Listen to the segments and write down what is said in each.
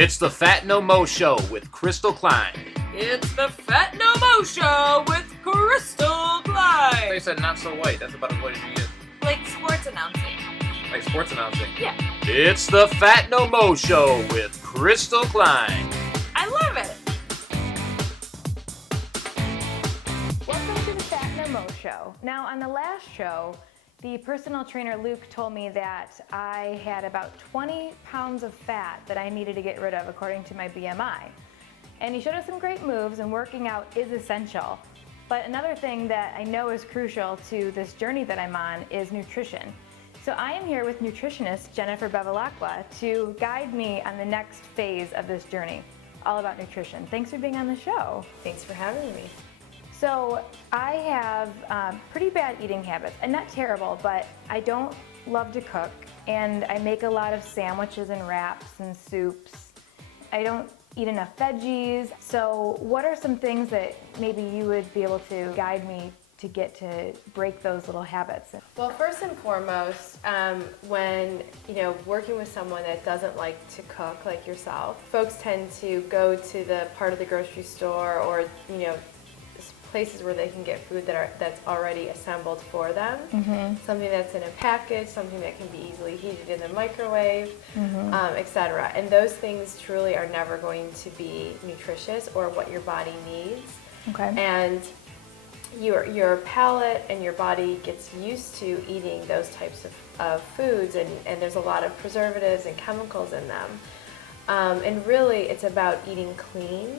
It's the Fat No Mo Show with Crystal Klein. It's the Fat No Mo Show with Crystal Klein. They said not so white. That's about as white as you get. Like sports announcing. Like sports announcing. Yeah. It's the Fat No Mo Show with Crystal Klein. I love it. Welcome to the Fat No Mo Show. Now, on the last show, the personal trainer Luke told me that I had about 20 pounds of fat that I needed to get rid of according to my BMI. And he showed us some great moves, and working out is essential. But another thing that I know is crucial to this journey that I'm on is nutrition. So I am here with nutritionist Jennifer Bevilacqua to guide me on the next phase of this journey, all about nutrition. Thanks for being on the show. Thanks for having me. So I have pretty bad eating habits, and not terrible, but I don't love to cook, and I make a lot of sandwiches and wraps and soups. I don't eat enough veggies. So what are some things that maybe you would be able to guide me to get to break those little habits? Well, first and foremost, when working with someone that doesn't like to cook like yourself, folks tend to go to the part of the grocery store or places where they can get food that's already assembled for them. Mm-hmm. Something that's in a package, something that can be easily heated in the microwave, etc. And those things truly are never going to be nutritious or what your body needs. Okay. And your palate and your body gets used to eating those types of foods, and there's a lot of preservatives and chemicals in them. And really, it's about eating clean,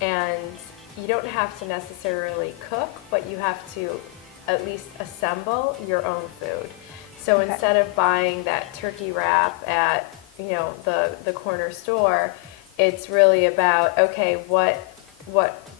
and you don't have to necessarily cook, but you have to at least assemble your own food. So instead of buying that turkey wrap at the corner store, it's really about, okay, what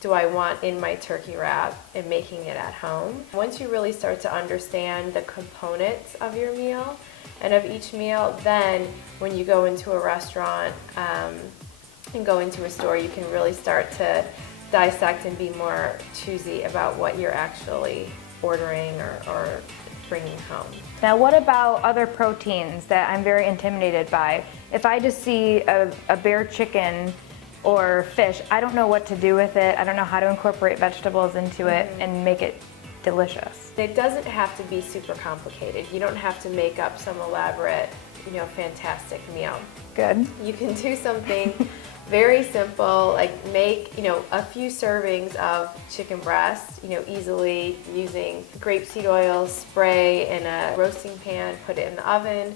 do I want in my turkey wrap, and making it at home. Once you really start to understand the components of your meal and of each meal, then when you go into a restaurant and go into a store, you can really start to dissect and be more choosy about what you're actually ordering or bringing home. Now, what about other proteins that I'm very intimidated by? If I just see a bare chicken or fish, I don't know what to do with it. I don't know how to incorporate vegetables into it and make it delicious. It doesn't have to be super complicated. You don't have to make up some elaborate, fantastic meal. Good. You can do something very simple, like make, a few servings of chicken breast, easily using grapeseed oil, spray in a roasting pan, put it in the oven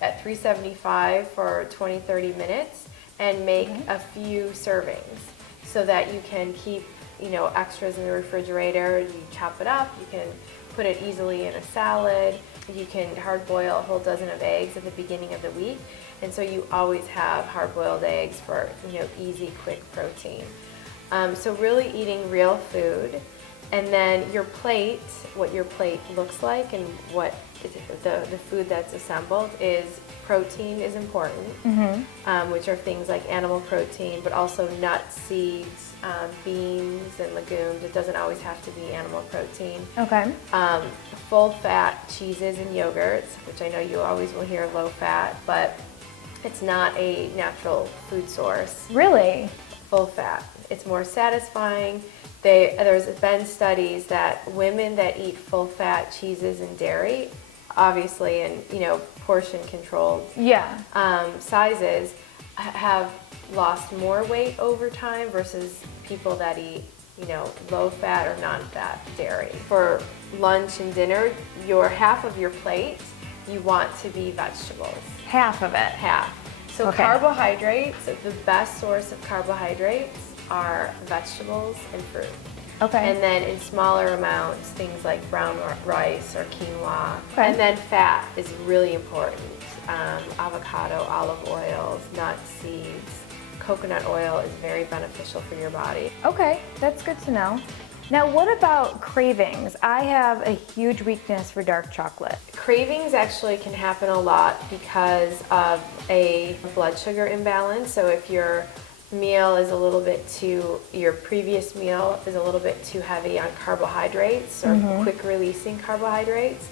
at 375 for 20-30 minutes, and make a few servings so that you can keep, extras in the refrigerator. You chop it up, you can put it easily in a salad, you can hard boil a whole dozen of eggs at the beginning of the week. And so you always have hard-boiled eggs for, easy, quick protein. So really eating real food. And then your plate, what your plate looks like and what the food that's assembled is, protein is important, which are things like animal protein, but also nuts, seeds, beans, and legumes. It doesn't always have to be animal protein. Okay. Full-fat cheeses and yogurts, which I know you always will hear low-fat, but it's not a natural food source. Really? Full fat. It's more satisfying. There's been studies that women that eat full fat cheeses and dairy, obviously in portion controlled sizes, have lost more weight over time versus people that eat low fat or non-fat dairy. For lunch and dinner, half of your plate you want to be vegetables. Half of it? Half. So carbohydrates, the best source of carbohydrates are vegetables and fruit. Okay. And then in smaller amounts, things like brown rice or quinoa. Okay. And then fat is really important. Avocado, olive oils, nuts, seeds. Coconut oil is very beneficial for your body. Okay, that's good to know. Now, what about cravings? I have a huge weakness for dark chocolate. Cravings actually can happen a lot because of a blood sugar imbalance. So if your previous meal is a little bit too heavy on carbohydrates or quick releasing carbohydrates,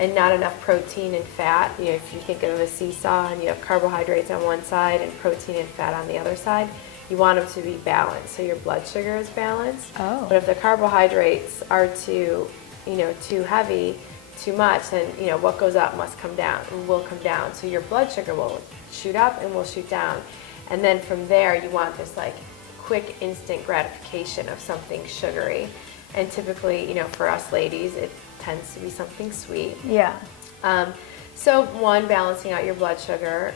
and not enough protein and fat. You know, if you think of a seesaw and you have carbohydrates on one side and protein and fat on the other side, you want them to be balanced, so your blood sugar is balanced. Oh. But if the carbohydrates are too heavy, too much, then what goes up must come down and will come down. So your blood sugar will shoot up and will shoot down. And then from there, you want this like quick instant gratification of something sugary. And typically, for us ladies, it tends to be something sweet. Yeah. So one, balancing out your blood sugar.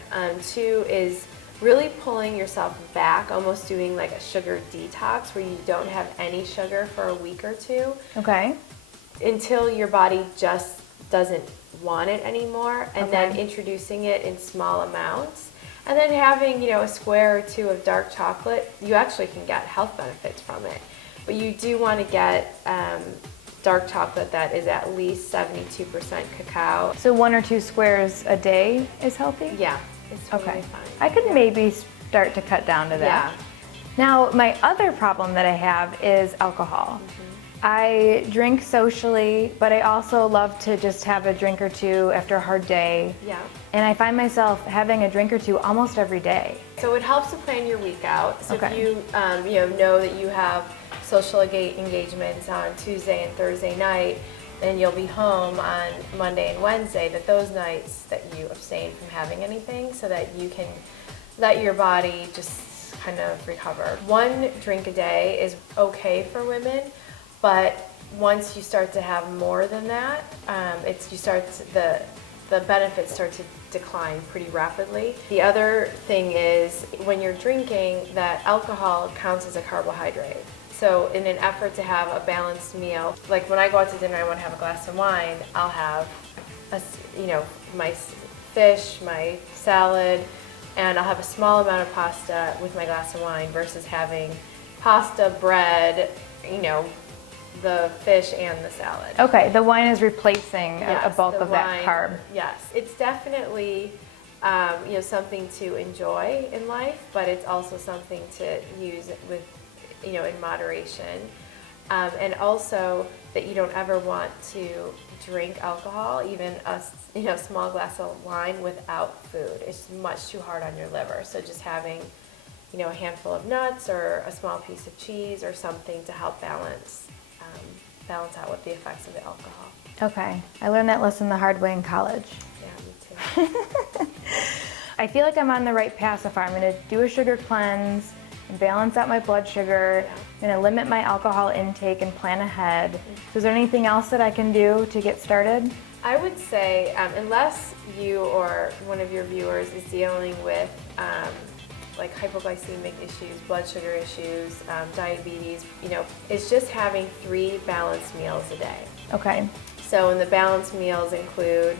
Two is really pulling yourself back, almost doing like a sugar detox where you don't have any sugar for a week or two. Okay. Until your body just doesn't want it anymore, and Okay. then introducing it in small amounts. And then having, a square or two of dark chocolate, you actually can get health benefits from it. But you do want to get dark chocolate that is at least 72% cacao. So 1 or 2 squares a day is healthy? Yeah, it's totally Okay. fine. I could maybe start to cut down to that. Yeah. Now, my other problem that I have is alcohol. I drink socially, but I also love to just have a drink or two after a hard day. Yeah. And I find myself having a drink or two almost every day. So it helps to plan your week out. So Okay. if you know that you have social engagements on Tuesday and Thursday night, and you'll be home on Monday and Wednesday, that those nights that you abstain from having anything so that you can let your body just kind of recover. 1 drink a day is okay for women, but once you start to have more than that, the benefits start to decline pretty rapidly. The other thing is when you're drinking, that alcohol counts as a carbohydrate. So in an effort to have a balanced meal, like when I go out to dinner, I want to have a glass of wine, I'll have my fish, my salad, and I'll have a small amount of pasta with my glass of wine versus having pasta, bread, the fish and the salad. Okay, the wine is replacing a Yes, bulk the of that wine, carb. Yes, it's definitely something to enjoy in life, but it's also something to use with in moderation, and also that you don't ever want to drink alcohol, even a small glass of wine without food. It's much too hard on your liver. So just having a handful of nuts or a small piece of cheese or something to help balance out with the effects of the alcohol. Okay, I learned that lesson the hard way in college. Yeah, me too. I feel like I'm on the right path so far. I'm gonna do a sugar cleanse and balance out my blood sugar. I'm gonna limit my alcohol intake and plan ahead. So is there anything else that I can do to get started? I would say, unless you or one of your viewers is dealing with like hypoglycemic issues, blood sugar issues, diabetes, it's just having 3 balanced meals a day. Okay. So, and the balanced meals include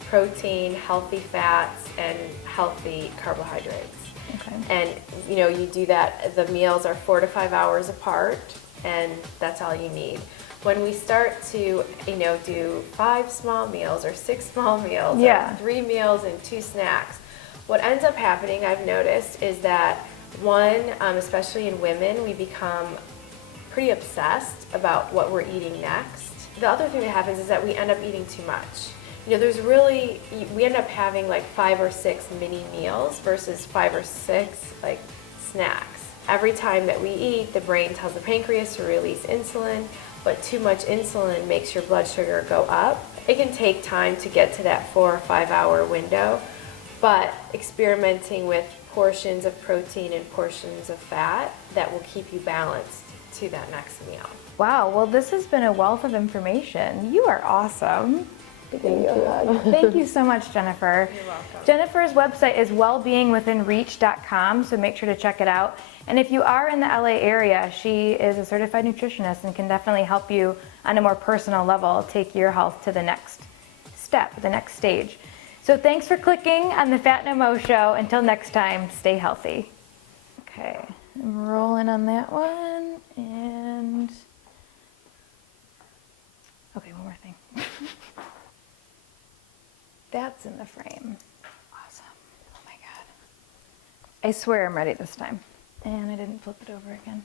protein, healthy fats, and healthy carbohydrates. Okay. And you do that, the meals are 4 to 5 hours apart, and that's all you need. When we start to, do 5 small meals or 6 small meals, Yeah. or 3 meals and 2 snacks, what ends up happening, I've noticed, is that especially in women, we become pretty obsessed about what we're eating next. The other thing that happens is that we end up eating too much. We end up having like 5 or 6 mini meals versus 5 or 6 like snacks. Every time that we eat, the brain tells the pancreas to release insulin, but too much insulin makes your blood sugar go up. It can take time to get to that 4 or 5 hour window, but experimenting with portions of protein and portions of fat, that will keep you balanced to that next meal. Wow, well this has been a wealth of information. You are awesome. Thank you. Thank you so much, Jennifer. You're welcome. Jennifer's website is wellbeingwithinreach.com, so make sure to check it out. And if you are in the LA area, she is a certified nutritionist and can definitely help you on a more personal level take your health to the next step, the next stage. So thanks for clicking on the Fat No Mo Show. Until next time, stay healthy. Okay, I'm rolling on that one, and okay, one more thing. That's in the frame. Awesome. Oh my God. I swear I'm ready this time. And I didn't flip it over again.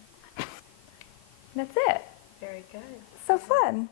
That's it. Very good. So fun.